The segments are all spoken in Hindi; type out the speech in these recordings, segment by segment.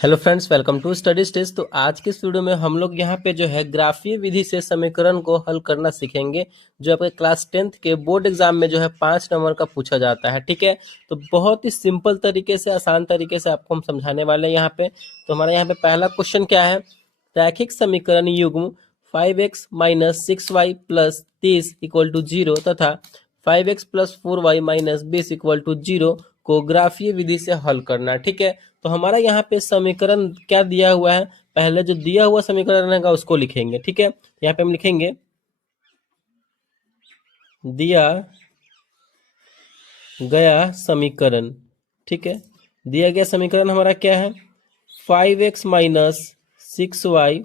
Hello friends, welcome to study stage. तो आज के इस वीडियो में हम लोग यहाँ पे जो है ग्राफीय विधि से समीकरण को हल करना सीखेंगे, जो आपके क्लास 10th के बोर्ड एग्जाम में जो है 5 नंबर का पूछा जाता है। ठीक है, तो बहुत ही सिंपल तरीके से, आसान तरीके से आपको हम समझाने वाले हैं यहाँ पे। तो हमारा यहाँ पे पहला क्वेश्चन क्या है, रैखिक समीकरण युग्म 5x minus 6y plus 30 equal to 0 तथा 5x plus 4y minus 20 equal to 0 को ग्राफीय विधि से हल करना। ठीक है, तो हमारा यहाँ पे समीकरण क्या दिया हुआ है, पहले जो दिया हुआ समीकरण रहेगा उसको लिखेंगे। ठीक है, यहाँ पे हम लिखेंगे दिया गया समीकरण। ठीक है, दिया गया समीकरण हमारा क्या है, 5x minus 6y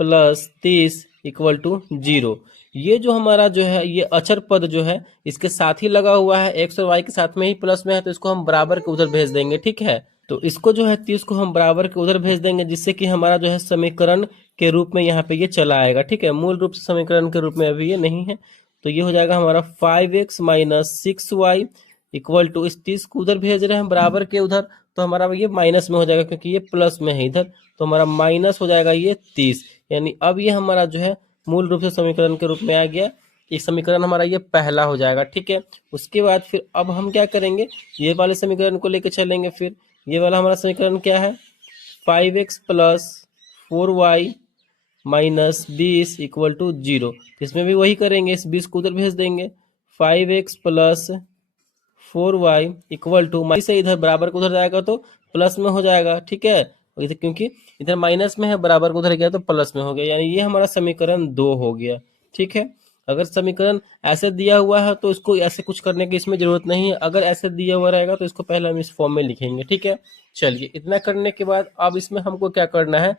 plus 30 equal to 0। ये जो हमारा जो है ये अचर पद जो है इसके साथ ही लगा हुआ है, एक्स और वाई के साथ में ही प्लस में है, तो इसको हम बराबर के उधर भेज देंगे। ठीक है, तो इसको जो है 30 को हम बराबर के उधर भेज देंगे, जिससे कि हमारा जो है समीकरण के रूप में यहाँ पे ये चला आएगा। ठीक है, मूल रूप से समीकरण के रूप में अभी ये नहीं है, तो ये हो जाएगा हमारा 5x minus 6y equal to, इस 30 को उधर भेज रहे हैं बराबर के उधर, तो हमारा ये माइनस में हो जाएगा क्योंकि ये प्लस में है इधर, तो हमारा माइनस हो जाएगा ये 30। यानी अब ये हमारा जो है मूल रूप से समीकरण के रूप में आ गया। ये समीकरण हमारा ये पहला हो जाएगा। ठीक है, उसके बाद फिर अब हम क्या करेंगे, ये वाले समीकरण को लेके चलेंगे। फिर ये वाला हमारा समीकरण क्या है, 5x plus 4y minus 20 equal to 0। इसमें भी वही करेंगे, इस 20 को उधर भेज देंगे, 5x plus 4y equal to, से इधर बराबर को उधर जाएगा तो प्लस में हो जाएगा। ठीक है, इधर क्योंकि इधर माइनस में है, बराबर को उधर गया तो प्लस में हो गया, यानी ये हमारा समीकरण 2 हो गया। ठीक है, अगर समीकरण ऐसे दिया हुआ है तो इसको ऐसे कुछ करने की इसमें जरूरत नहीं है, अगर ऐसे दिया हुआ रहेगा तो इसको पहले हम इस फॉर्म में लिखेंगे। ठीक है, चलिए इतना करने के बाद अब इसमें हमको क्या करना है,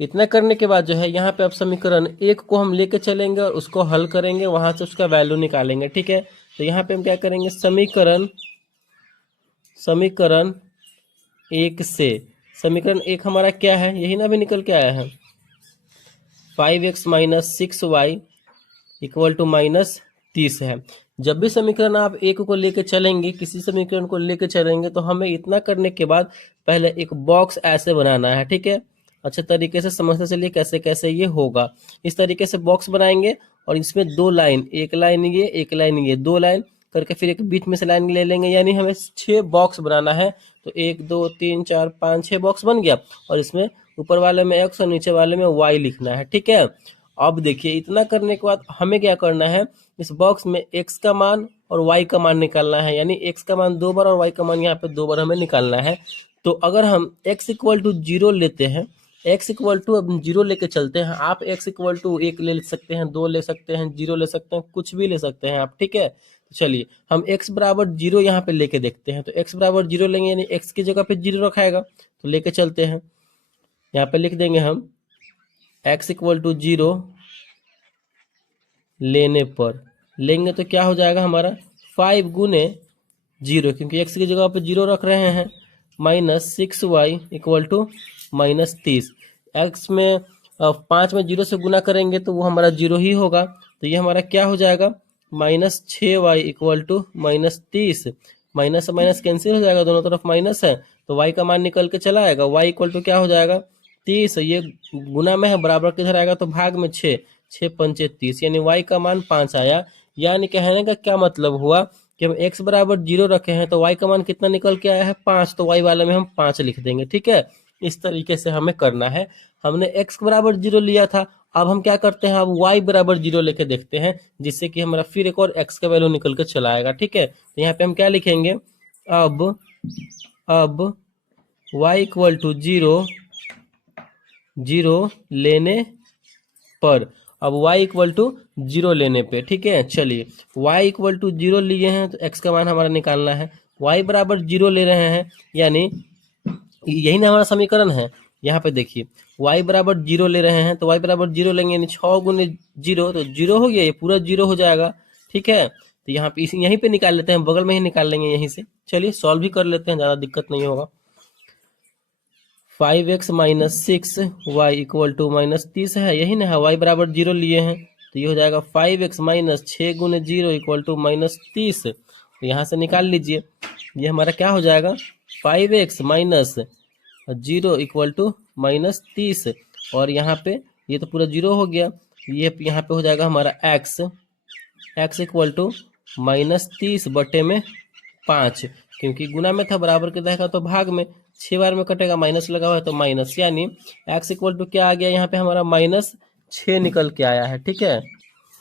इतना करने के बाद जो है यहाँ पे अब समीकरण 1 को हम लेके चलेंगे और उसको हल करेंगे, वहां से उसका वैल्यू निकालेंगे। ठीक है, तो यहाँ पे हम क्या करेंगे, समीकरण 1 से, समीकरण 1 हमारा क्या है, यही ना भी निकल के आया है, 5x minus 6y equal to minus 30 है। जब भी समीकरण आप एक को लेके चलेंगे, किसी समीकरण को लेके चलेंगे, तो हमें इतना करने के बाद पहले एक बॉक्स ऐसे बनाना है। ठीक है, अच्छे तरीके से समझते चलिए कैसे कैसे ये होगा। इस तरीके से बॉक्स बनाएंगे और इसमें 2 लाइन, एक लाइन ये, एक लाइन ये, 2 लाइन करके फिर एक बीच में से लाइन ले लेंगे, यानी हमें 6 बॉक्स बनाना है। तो 1 2 3 4 5 6 बॉक्स बन गया, और इसमें ऊपर वाले में x और नीचे वाले में y लिखना है। ठीक है, अब देखिए इतना करने के बाद हमें क्या करना है, इस बॉक्स में x का मान और y का मान निकालना है, यानी x का मान 2 बार और y का मान यहाँ पे 2 बार हमें निकालना है। तो अगर हम x इक्वल टू 0 लेते हैं, x इक्वल टू अब 0 लेके चलते हैं, आप x इक्वल टू 1 ले सकते हैं, 2 ले सकते हैं, 0 ले सकते हैं, कुछ भी ले सकते हैं आप। ठीक है, तो चलिए हम x बराबर 0 यहाँ पे लेके देखते हैं। तो x बराबर 0 लेंगे, यानी x की जगह पे 0 रखाएगा, तो लेके चलते हैं, यहाँ पे लिख देंगे हम x इक्वल टू 0 लेने पर, लेंगे तो क्या हो जाएगा हमारा 5 गुने 0, क्योंकि x की जगह पे 0 रख रहे हैं, minus 6y equal to minus 30। x में 5 में 0 से गुना करेंगे तो वो हमारा 0 ही होगा, तो ये हमारा क्या हो जाएगा, minus 6y equal to minus 30। Minus से माइनस कैंसिल हो जाएगा, दोनों तरफ माइनस है, तो y का मान निकल के चला आएगा, y इक्वल टू क्या हो जाएगा 30। ये गुना में है, बराबर किधर आएगा तो भाग में 6, 6 पंचे 30, यानी y का मान 5 आया। यानी कहने का क्या मतलब हुआ कि हम x बराबर 0 रखे हैं तो y का मान कितना निकल के आया है 5, तो y वाले में हम 5 लिख देंगे। ठीक है, इस तरीके से हमें करना है। हमने x बराबर 0 लिया था, अब हम क्या करते हैं, अब y बराबर 0 लेके देखते हैं, जिससे कि हमारा फिर एक और x का वैल्यू निकल के चला आएगा। ठीक है, तो यहाँ पे हम क्या लिखेंगे, अब y इक्वल टू 0 लेने पर, अब y इक्वल टू 0 लेने पे। ठीक है, चलिए y इक्वल टू 0 लिए हैं तो x का मान हमारा निकालना है, y बराबर 0 ले रहे हैं, यानी यही ना हमारा समीकरण है। यहाँ पे देखिए y बराबर 0 ले रहे हैं, तो y बराबर 0 लेंगे, यानी 6 गुने 0, तो 0 हो गया, ये पूरा 0 हो जाएगा। ठीक है, तो यहाँ पे यहीं पे निकाल लेते हैं, बगल में ही निकाल लेंगे यहीं से। चलिए सॉल्व भी कर लेते हैं, ज़्यादा दिक्कत नहीं होगा। 5x minus 6y equal to minus 30 है, यही ना है, y बराबर 0 लिए हैं, तो ये हो जाएगा 5x माइनस 6 गुने 0 इक्वल टू माइनस 30। तो यहाँ से निकाल लीजिए, ये हमारा क्या हो जाएगा, 5x minus zero equal to -30, और यहाँ पे ये तो पूरा जीरो हो गया, ये यहाँ पे हो जाएगा हमारा x इक्वल टू -30/5, क्योंकि गुना में था, बराबर के रहेगा तो भाग में, 6 बार में कटेगा, माइनस लगा हुआ है तो माइनस, यानी x इक्वल टू क्या आ गया यहाँ पे हमारा -6 निकल के आया है। ठीक है,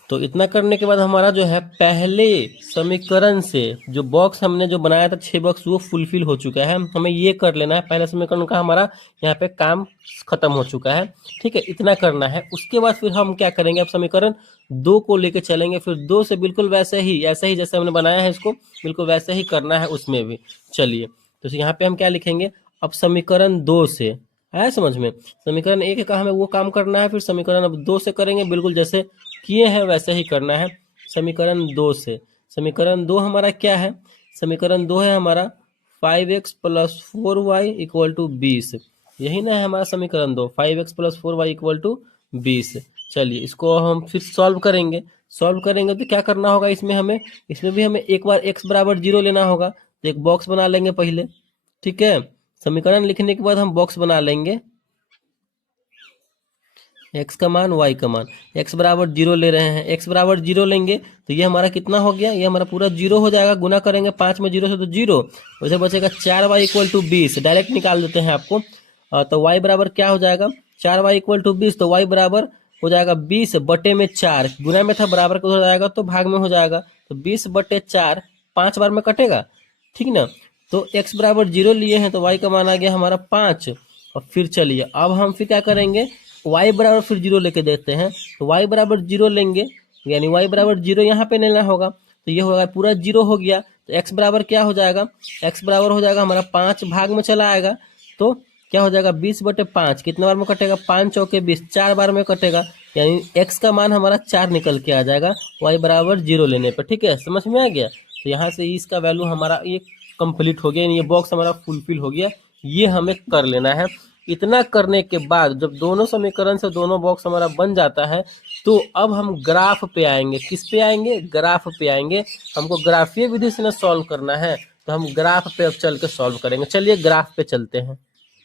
तो इतना करने के बाद हमारा जो है पहले समीकरण से जो बॉक्स हमने जो बनाया था 6 बॉक्स, वो फुलफिल हो चुका है। हमें ये कर लेना है, पहले समीकरण का हमारा यहाँ पे काम खत्म हो चुका है। ठीक है, इतना करना है। उसके बाद फिर हम क्या करेंगे, अब समीकरण 2 को लेके चलेंगे, फिर 2 से बिल्कुल वैसे ही, ऐसे ही जैसे हमने बनाया है इसको बिल्कुल वैसे ही करना है उसमें भी। चलिए, तो यहाँ पे हम क्या लिखेंगे, अब समीकरण 2 से, आया समझ में, समीकरण 1 का हमें वो काम करना है, फिर समीकरण अब 2 से करेंगे, बिल्कुल जैसे किए हैं वैसे ही करना है समीकरण 2 से। समीकरण 2 हमारा क्या है, समीकरण 2 है हमारा 5x + 4y = 20, यही ना है हमारा समीकरण 2, 5x + 4y = 20। चलिए, इसको हम फिर सॉल्व करेंगे। सॉल्व करेंगे तो क्या करना होगा इसमें हमें, इसमें भी हमें एक बार x बराबर 0 लेना होगा, तो एक बॉक्स बना लेंगे पहले। ठीक है, समीकरण लिखने के बाद हम बॉक्स बना लेंगे, x का मान y का मान, x बराबर 0 ले रहे हैं, x बराबर 0 लेंगे तो ये हमारा कितना हो गया, ये हमारा पूरा 0 हो जाएगा, गुना करेंगे 5 में 0 से तो 0, उधर बचेगा 4y = 20, डायरेक्ट निकाल देते हैं आपको। तो y बराबर क्या हो जाएगा, 4y = 20, तो y बराबर हो जाएगा 20/4, गुना में था बराबर का हो जाएगा तो भाग में हो जाएगा, तो 20/4 5 बार में कटेगा। ठीक ना, तो x बराबर 0 लिए हैं तो y का मान आ गया हमारा 5। और फिर चलिए, अब हम फिर क्या करेंगे, y बराबर फिर 0 लेके देते हैं, तो y बराबर 0 लेंगे, यानी y बराबर 0 यहाँ पे लेना होगा, तो ये होगा पूरा 0 हो गया, तो x बराबर क्या हो जाएगा, x बराबर हो जाएगा हमारा 5, भाग में चला आएगा तो क्या हो जाएगा 20/5, कितने बार में कटेगा, 5 चौके 20, 4 बार में कटेगा, यानी x का मान हमारा 4 निकल के आ जाएगा y बराबर 0 लेने पर। ठीक है, समझ में आ गया, तो यहाँ से इसका वैल्यू हमारा ये कंप्लीट हो गया, यानी ये बॉक्स हमारा फुलफिल हो गया, ये हमें कर लेना है। इतना करने के बाद जब दोनों समीकरण से दोनों बॉक्स हमारा बन जाता है, तो अब हम ग्राफ पे आएंगे। किस पे आएंगे, ग्राफ पे आएंगे। हमको ग्राफीय विधि से ना सॉल्व करना है, तो हम ग्राफ पे अब चल के सॉल्व करेंगे। चलिए ग्राफ पे चलते हैं।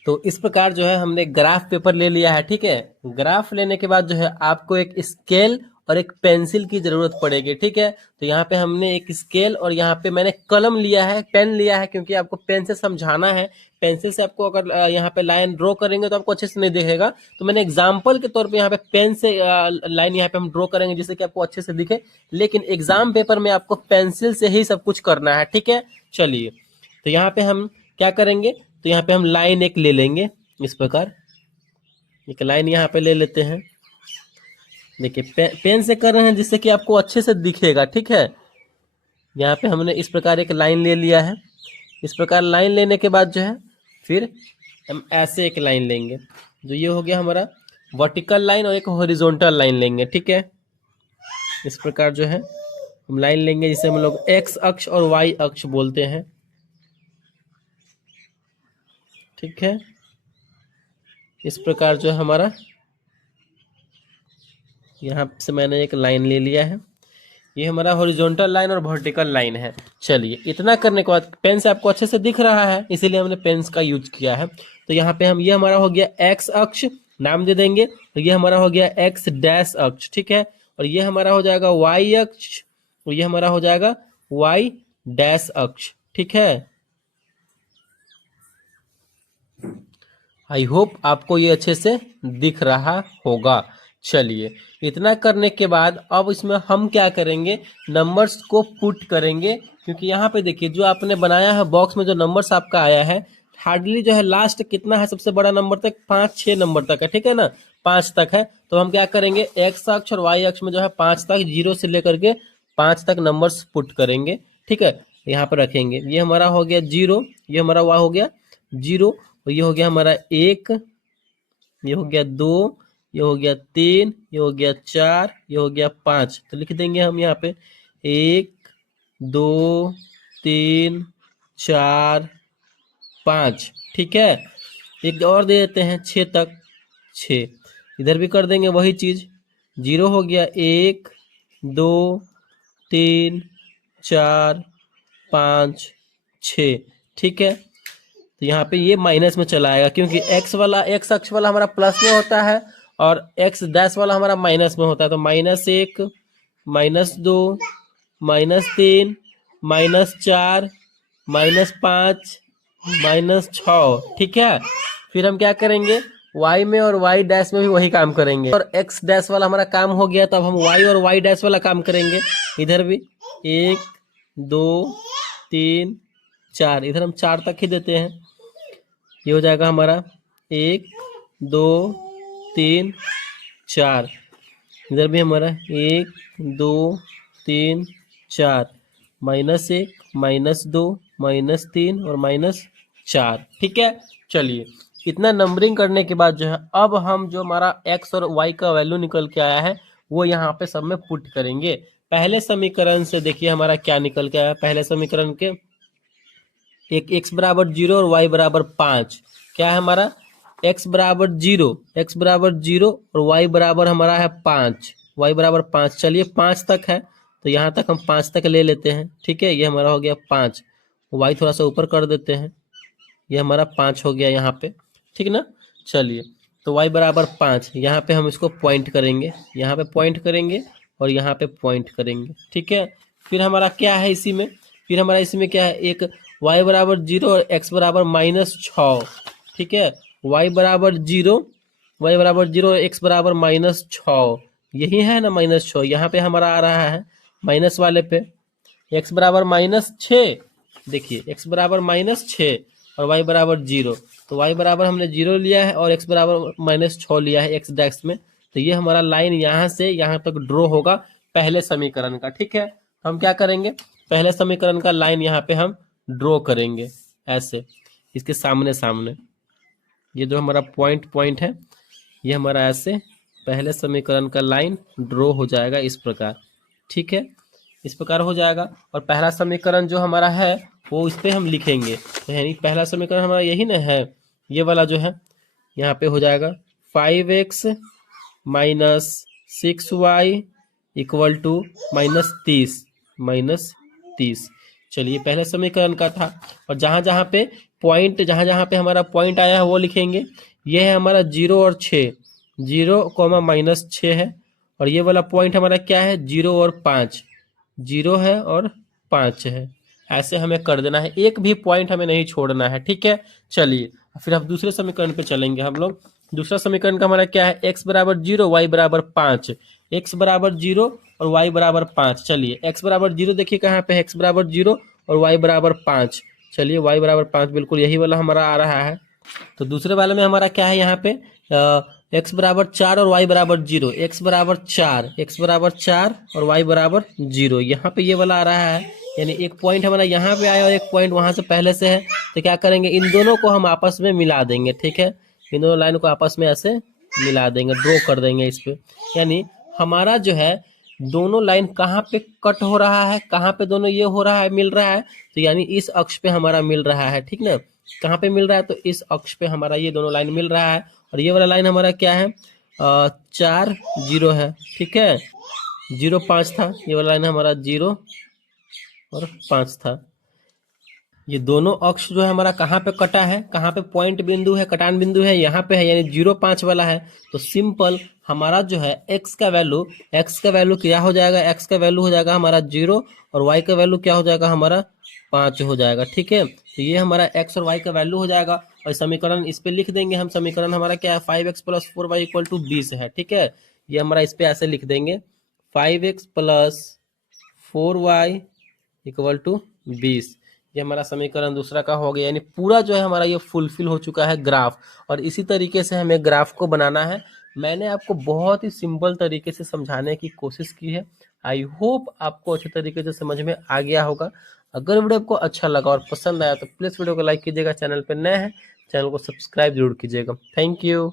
तो इस प्रकार जो है हमने ग्राफ पेपर ले लिया है। ठीक है, ग्राफ लेने के बाद जो है आपको एक स्केल और एक पेंसिल की जरूरत पड़ेगी। ठीक है, तो यहाँ पे हमने एक स्केल और यहाँ पे मैंने कलम लिया है, पेन लिया है, क्योंकि आपको पेन से समझाना है। पेंसिल से आपको अगर यहाँ पे लाइन ड्रॉ करेंगे तो आपको अच्छे से नहीं दिखेगा, तो मैंने एग्जाम्पल के तौर पे यहाँ पे पेन से लाइन यहाँ पे हम ड्रॉ करेंगे जिससे कि आपको अच्छे से दिखे, लेकिन एग्जाम पेपर में आपको पेंसिल से ही सब कुछ करना है। ठीक है, चलिए, तो यहाँ पे हम क्या करेंगे, तो यहाँ पे हम लाइन एक ले लेंगे, इस प्रकार एक लाइन यहाँ पे ले लेते हैं। देखिए पेन से कर रहे हैं जिससे कि आपको अच्छे से दिखेगा। ठीक है, यहाँ पे हमने इस प्रकार एक लाइन ले लिया है। इस प्रकार लाइन लेने के बाद जो है फिर हम ऐसे एक लाइन लेंगे, जो ये हो गया हमारा वर्टिकल लाइन, और एक हॉरिजॉन्टल लाइन लेंगे। ठीक है, इस प्रकार जो है हम लाइन लेंगे जिसे हम लोग एक्स अक्ष और वाई अक्ष बोलते हैं। ठीक है, इस प्रकार जो है हमारा यहाँ से मैंने एक लाइन ले लिया है, ये हमारा हॉरिजॉन्टल लाइन और वर्टिकल लाइन है। चलिए, इतना करने के बाद पेन से आपको अच्छे से दिख रहा है, इसीलिए हमने पेन्स का यूज किया है। तो यहाँ पे हम, ये हमारा हो गया एक्स अक्ष, नाम दे देंगे, और ये हमारा हो गया एक्स डैश अक्ष। ठीक है, और ये हमारा हो जाएगा वाई अक्ष, और ये हमारा हो जाएगा वाई डैश अक्ष। ठीक है, आई होप आपको ये अच्छे से दिख रहा होगा। चलिए, इतना करने के बाद अब इसमें हम क्या करेंगे, नंबर्स को पुट करेंगे, क्योंकि यहाँ पे देखिए जो आपने बनाया है बॉक्स में जो नंबर्स आपका आया है, हार्डली जो है लास्ट कितना है, सबसे बड़ा नंबर तक 5-6 नंबर तक है। ठीक है ना, 5 तक है, तो हम क्या करेंगे, एक्स अक्ष और वाई अक्ष में जो है 5 तक, 0 से लेकर के 5 तक नंबर्स पुट करेंगे। ठीक है, यहाँ पर रखेंगे, ये हमारा हो गया 0, ये हमारा वह हो गया 0, और ये हो गया हमारा 1, ये हो गया 2, ये हो गया 3, ये हो गया 4, ये हो गया 5। तो लिख देंगे हम यहाँ पे 1 2 3 4 5। ठीक है, एक और दे देते हैं 6 तक, 6 इधर भी कर देंगे वही चीज, 0 हो गया 1 2 3 4 5 6। ठीक है, तो यहाँ पे ये माइनस में चला आएगा, क्योंकि एक्स अक्ष वाला हमारा प्लस में होता है और एक्स डैश वाला हमारा माइनस में होता है। तो -1, -2, -3, -4, -5, -6, ठीक है। फिर हम क्या करेंगे, y में और y डैश में भी वही काम करेंगे, और x डैश वाला हमारा काम हो गया, तो अब हम y और y डैश वाला काम करेंगे। इधर भी 1, 2, 3, 4, इधर हम 4 तक ही देते हैं। ये हो जाएगा हमारा 1, 2, 3, 4। इधर भी हमारा 1, 2, 3, 4, -1, -2, -3 और -4, ठीक है। चलिए, इतना नंबरिंग करने के बाद जो है, अब हम जो हमारा x और y का वैल्यू निकल के आया है वो यहाँ पे सब में पुट करेंगे। पहले समीकरण से देखिए हमारा क्या निकल के आया है। पहले समीकरण के एक x बराबर 0 और y बराबर 5, क्या है हमारा, x बराबर 0 और y बराबर हमारा है 5, y बराबर 5। चलिए 5 तक है तो यहाँ तक हम 5 तक ले लेते हैं, ठीक है। ये हमारा हो गया 5, y थोड़ा सा ऊपर कर देते हैं, ये हमारा 5 हो गया यहाँ पे, ठीक ना। चलिए, तो y बराबर 5, यहाँ पे हम इसको पॉइंट करेंगे, यहाँ पे पॉइंट करेंगे और यहाँ पे पॉइंट करेंगे, ठीक है। फिर हमारा क्या है इसी में, फिर हमारा इसमें क्या है, एक y बराबर 0 और x बराबर -6, ठीक है। y बराबर 0 और x बराबर -6, यही है ना -6, यहाँ पे हमारा आ रहा है माइनस वाले पे। x बराबर -6, देखिए x बराबर -6 और y बराबर 0, तो y बराबर हमने 0 लिया है और x बराबर -6 लिया है x डैश में। तो ये हमारा लाइन यहाँ से यहाँ तक ड्रॉ होगा पहले समीकरण का, ठीक है। हम क्या करेंगे, पहले समीकरण का लाइन यहाँ पे हम ड्रॉ करेंगे ऐसे, इसके सामने सामने। ये जो हमारा पॉइंट है, ये हमारा ऐसे पहले समीकरण का लाइन ड्रॉ हो जाएगा इस प्रकार, ठीक है। इस प्रकार हो जाएगा और पहला समीकरण जो हमारा है वो इस पे हम लिखेंगे, यानी पहला समीकरण हमारा यही ना है, ये वाला जो है, यहाँ पे हो जाएगा 5x - 6y = -30। चलिए, पहले समीकरण का था, और जहाँ जहाँ पे हमारा पॉइंट आया है वो लिखेंगे। ये है हमारा 0 और 6, 0, -6 है, और ये वाला पॉइंट हमारा क्या है, 0 और 5, 0 है और 5 है। ऐसे हमें कर देना है, एक भी पॉइंट हमें नहीं छोड़ना है, ठीक है। चलिए, फिर हम दूसरे समीकरण पे चलेंगे हम लोग। दूसरा समीकरण का हमारा क्या है, x बराबर 0, y बराबर 5, x बराबर 0 और y बराबर 5। चलिए, x बराबर 0 देखिए कहाँ पे है, x बराबर 0 और y बराबर 5। चलिए, y बराबर 5 बिल्कुल यही वाला हमारा आ रहा है। तो दूसरे वाले में हमारा क्या है, यहाँ पे x बराबर 4 और y बराबर 0, x बराबर 4 और y बराबर 0, यहाँ पे ये वाला आ रहा है। यानी एक पॉइंट हमारा यहाँ पे आया और एक पॉइंट वहां से पहले से है, तो क्या करेंगे, इन दोनों को हम आपस में मिला देंगे, ठीक है। इन दोनों लाइन को आपस में ऐसे मिला देंगे, ड्रॉ कर देंगे इस पे। यानी हमारा जो है दोनों लाइन कहाँ पे कट हो रहा है, कहाँ पे दोनों ये हो रहा है, मिल रहा है, तो यानी इस अक्ष पे हमारा मिल रहा है, ठीक ना। कहाँ पे मिल रहा है, तो इस अक्ष पे हमारा ये दोनों लाइन मिल रहा है। और ये वाला लाइन हमारा क्या है, 4, 0 है, ठीक है। 0, 5 था, ये वाला लाइन हमारा 0 और 5 था। ये दोनों अक्ष जो है हमारा कहाँ पे कटा है, कहाँ पे पॉइंट बिंदु है, कटान बिंदु है, यहाँ पे है, यानी 0, 5 वाला है। तो सिंपल हमारा जो है x का वैल्यू क्या हो जाएगा, x का वैल्यू हो जाएगा हमारा 0 और y का वैल्यू क्या हो जाएगा हमारा 5 हो जाएगा, ठीक है। तो ये हमारा x और y का वैल्यू हो जाएगा, और समीकरण इस पे लिख देंगे हम। समीकरण हमारा क्या है, 5x + 4y = 20 है, ठीक है। ये हमारा इस पे ऐसे लिख देंगे, 5x + 4y = 20। ये हमारा समीकरण दूसरा का हो गया, यानी पूरा जो है हमारा ये फुलफिल हो चुका है ग्राफ। और इसी तरीके से हमें ग्राफ को बनाना है। मैंने आपको बहुत ही सिंपल तरीके से समझाने की कोशिश की है। आई होप आपको अच्छे तरीके से समझ में आ गया होगा। अगर वीडियो आपको अच्छा लगा और पसंद आया तो प्लीज़ वीडियो को लाइक कीजिएगा। चैनल पर नए हैं, चैनल को सब्सक्राइब जरूर कीजिएगा। Thank you.